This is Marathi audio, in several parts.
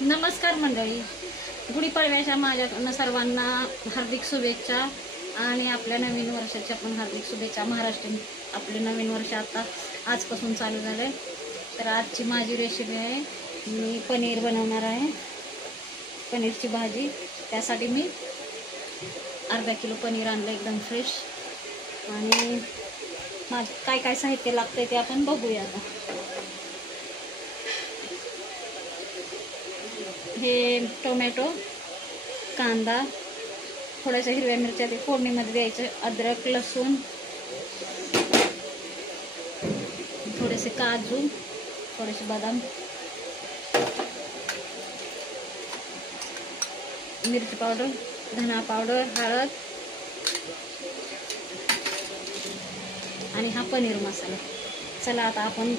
नमस्कार मंडळी, गुढीपाडव्याच्या माझ्याकडून सर्वांना हार्दिक शुभेच्छा आणि आपल्या नवीन वर्षाच्या पण हार्दिक शुभेच्छा। महाराष्ट्रीयन आपले नवीन वर्ष आता आजपासून चालू झाले। तर आजची माझी रेसिपी आहे, मी पनीर बनवणार आहे, पनीरची भाजी। त्यासाठी मी अर्धा किलो पनीर आणलं एकदम फ्रेश। आणि काय काय साहित्य लागतंय ते आपण बघूया आता। हे टोमॅटो, कांदा, थोड्याशा हिरव्या मिरच्या ते फोडणीमध्ये द्यायचं, अद्रक, लसूण, थोडेसे काजू, थोडेसे बदाम, मिरची पावडर, धना पावडर, हळद आणि हा पनीर मसाला। चला आता आपण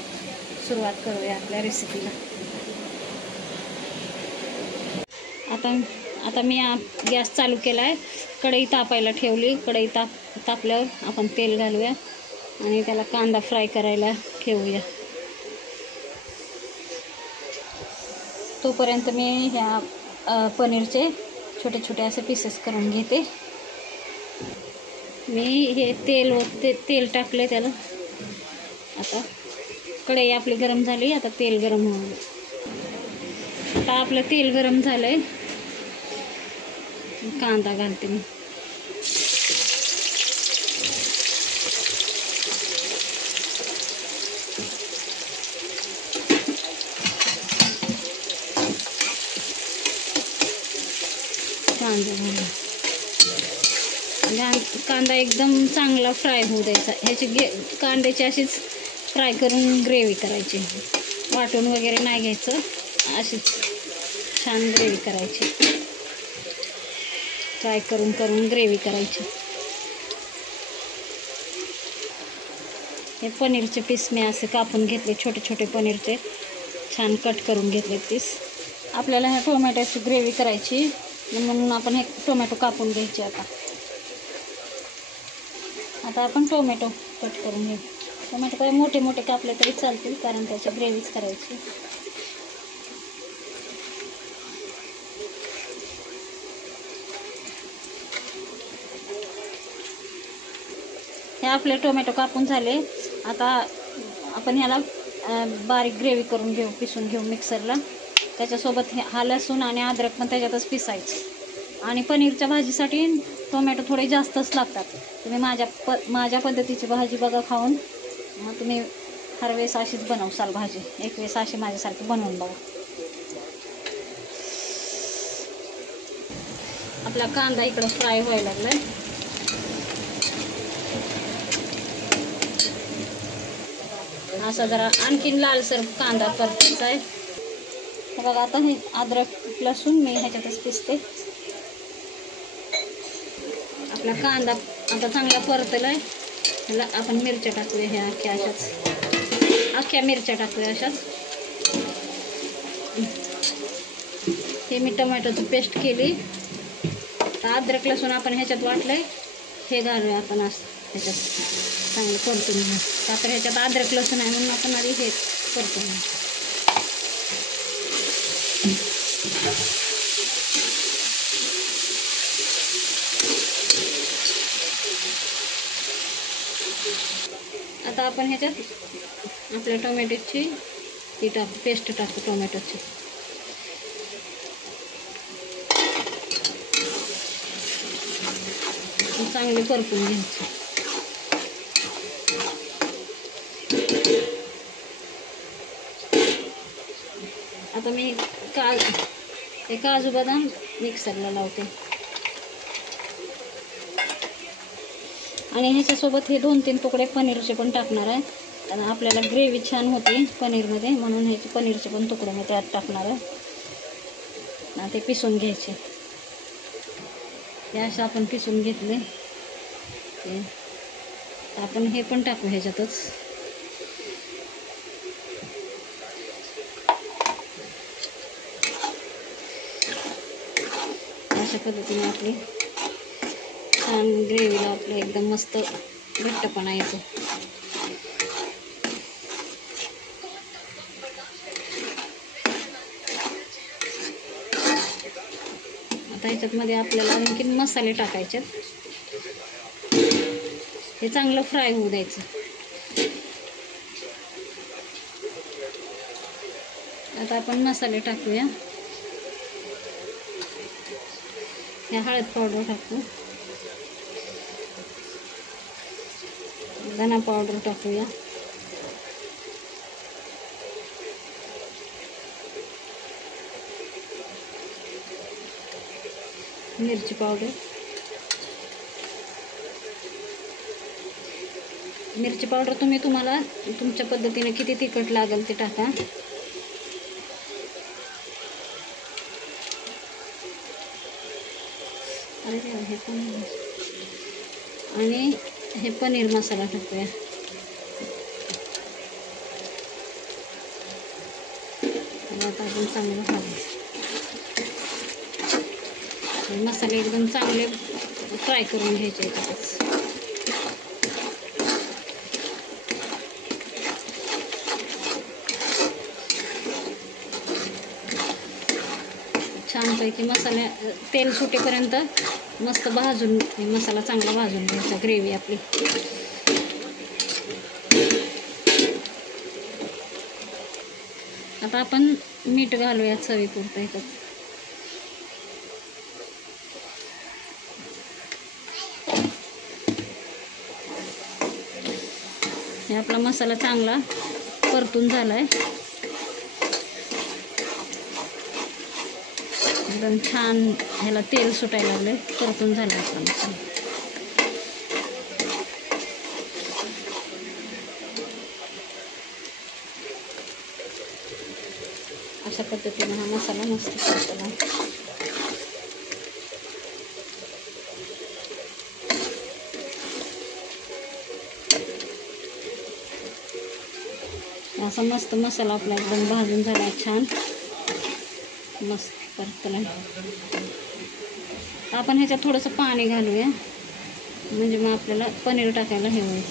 सुरुवात करूया आपल्या रेसिपीला। आता मी गॅस चालू केला आहे, कढई तापायला ठेवली। कढई तापल्यावर आपण तेल घालूया आणि त्याला कांदा फ्राय करायला ठेवूया। तोपर्यंत मी ह्या पनीरचे छोटे छोटे असे पीसेस करून घेते। मी हे तेल टाकले त्याला। आता कढई आपली गरम झाली, आता तेल गरम होईल। आता आपलं तेल गरम झालंय, कांदा घालते मी। कांदा एकदम चांगला फ्राय होऊ द्यायचा। ह्याची कांद्याची अशीच फ्राय करून ग्रेव्ही करायची, वाटून वगैरे नाही घ्यायचं, अशीच छान ग्रेव्ही करायची, फ्राय करून ग्रेव्ही करायची। हे पनीरचे पीस मी असे कापून घेतले, छोटे छोटे पनीरचे छान कट करून घेतले पीस। आपल्याला ह्या टोमॅटोची ग्रेव्ही करायची म्हणून आपण हे टोमॅटो कापून घ्यायचे। आता आपण टोमॅटो कट करून घेऊ। टोमॅटो काय मोठे मोठे कापले तरी चालतील, कारण त्याची ग्रेव्हीच करायची। हे आपले टोमॅटो कापून झाले। आता आपण ह्याला बारीक ग्रेव्ही करून घेऊ, पिसून घेऊ मिक्सरला। त्याच्यासोबत हा लसूण आणि अद्रक पण त्याच्यातच पिसायचं। आणि पनीरच्या भाजीसाठी टोमॅटो थोडे जास्तच लागतात। तुम्ही माझ्या पद्धतीची भाजी बघा खाऊन, मग तुम्ही हर वेळेस अशीच बनवसाल भाजी। एक वेळेस अशी माझ्यासारखी बनवून बघा। आपला कांदा इकडं फ्राय व्हायला लागलाय। असा जरा आणखीन लालसर कांदा परतायचा आहे। हे बघा, आता हे अद्रक लसूण मी ह्याच्यातच पिसते। आपला कांदा आता चांगला परतलाय। ह्याला आपण मिरच्या टाकूया, ह्या अख्ख्या मिरच्या टाकूया अशाच। हे मी टोमॅटोची पेस्ट केली। अद्रक लसूण आपण ह्याच्यात वाटलंय, हे घालूया आपण ह्याच्यात चांगलं परतून घेऊ। तर ह्याच्यात अद्रक लसूण आहे म्हणून आपण आधी हे परतून घेऊ। आता आपण ह्याच्यात आपल्या टोमॅटोची ती पेस्ट टाकू टोमॅटोची। चांगले परतून घ्यायचे। आता मी काजू बदाम मिक्सरला लावते आणि ह्याच्यासोबत हे 2-3 तुकडे पनीरचे पण टाकणार आहे, कारण आपल्याला ग्रेव्ही छान होती पनीरमध्ये, म्हणून ह्याचे पनीरचे पण तुकडे मी त्यात टाकणार आहे ना। ते पिसून घ्यायचे, हे असं आपण पिसून घेतले। आपण हे पण टाकू ह्याच्यातच। अशा पद्धतीने आपली छान ग्रेव्हीला आपलं एकदम मस्त घट्टपणा येतो। आता ह्याच्यातमध्ये आपल्याला आणखीन मसाले टाकायचे. हे चांगलं फ्राय होऊ द्यायचं. आता आपण मसाले टाकूया. हे हळद पावडर टाकू, धना पावडर टाकूया, मिरची पावडर, मिरची पावडर तुम्हाला तुमच्या पद्धतीने किती तिखट लागेल ते टाका. हे पण आणि हे पनीर मसाला टाकूया. आता आपण चांगलं घालू. मसाले एकदम चांगले फ्राय करून घ्यायचे. छानपैकी मसाले तेल सुटेपर्यंत मस्त भाजून, मसाला चांगला भाजून घ्यायचा. ग्रेव्ही आपली आता आपण मीठ घालूया चवीपुरतं ह्याच्यात. हे आपला मसाला चांगला परतून झालाय. एकदम छान ह्याला तेल सुटायला लागले. परतून झालं आपला मसाला. अशा पद्धतीने हा मसाला मस्त परतला. असा मस्त मसाला आपला एकदम भाजून झाला. छान मस्त परतला. आपण ह्याच्यात थोडंसं पाणी घालूया, म्हणजे मग आपल्याला पनीर टाकायला हे होईल.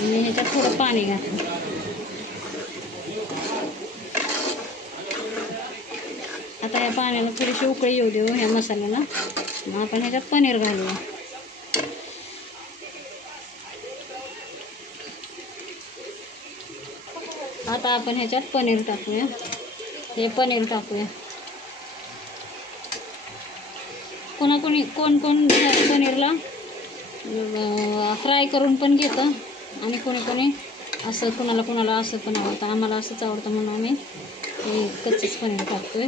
मी ह्याच्यात थोडं पाणी घातलं. आता या पाण्याला थोडीशी उकळी येऊ देऊ ह्या मसाल्याला. मग आपण ह्याच्यात पनीर घालूया. आता आपण ह्याच्यात पनीर टाकूया. हे पनीर टाकूया. कोण पनीरला फ्राय करून पण घेतं आणि कोणी असं कोणाला असं पण आवडतं. आम्हाला असंच आवडतं म्हणून आम्ही हे कच्चंच पनीर टाकतोय.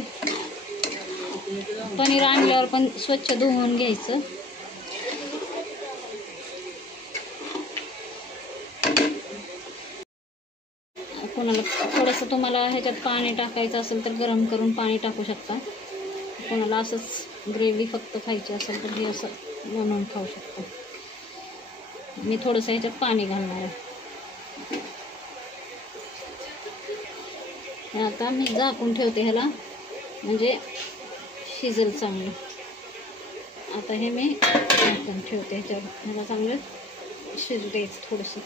पनीर आणल्यावर पण स्वच्छ धुवून घ्यायचं. कोणाला थोडंसं तुम्हाला ह्याच्यात पाणी टाकायचं असेल तर गरम करून पाणी टाकू शकता. कोणाला असंच ग्रेव्ही फक्त खायची असेल तर हे असं बनवून खाऊ शकता. मी थोडंसं ह्याच्यात पाणी घालणार आहे. आता मी झाकून ठेवते ह्याला, म्हणजे शिजेल चांगलं. आता हे मी झाकून ठेवते ह्याच्यावर. ह्याला चांगलं शिजू द्यायचं थोडंसं.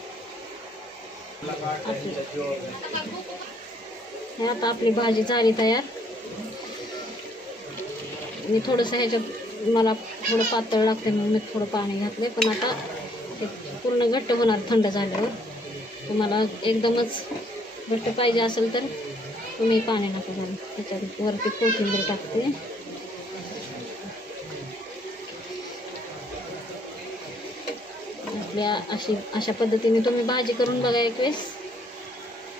आता आपली भाजी झाली तयार. मी थोडंसं ह्याच्यात मला थोडं पातळ लागते म्हणून मी थोडं पाणी घातले. पण आता ते पूर्ण घट्ट होणार थंड झाल्यावर. तुम्हाला एकदमच घट्ट पाहिजे असेल तर तुम्ही पाणी नका घालू. त्याच्यात वरती कोथिंबीर टाकते. आपल्या अशा पद्धतीने तुम्ही भाजी करून बघा एक वेळेस.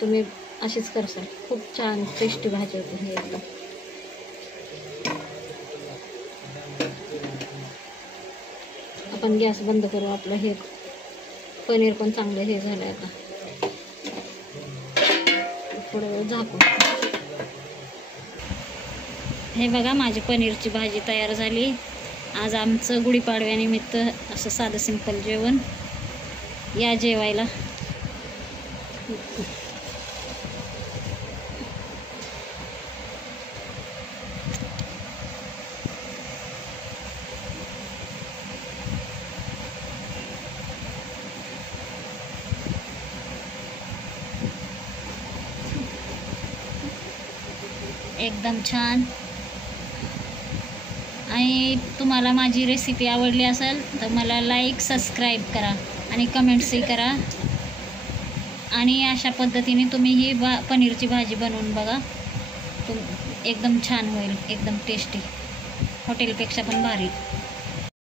तुम्ही अशीच करसाल. खूप छान टेस्टी भाजी होते ही एकदम. आपण गॅस बंद करू. आपलं हे पनीर पण चांगलं हे झालं. आता थोडं वेळ झाकू. हे बघा माझी पनीरची भाजी तयार झाली. आज आमचं गुढीपाडव्यानिमित्त असं साधं सिंपल जेवण. या जेवायला. एकदम छान आणि तुम्हाला माझी रेसिपी आवडली असेल तर मला लाईक सबस्क्राईब करा आणि कमेंट्सही करा. आणि अशा पद्धतीने तुम्ही ही पनीरची भाजी बनवून बघा. एकदम छान होईल, एकदम टेस्टी, हॉटेलपेक्षा पण भारी.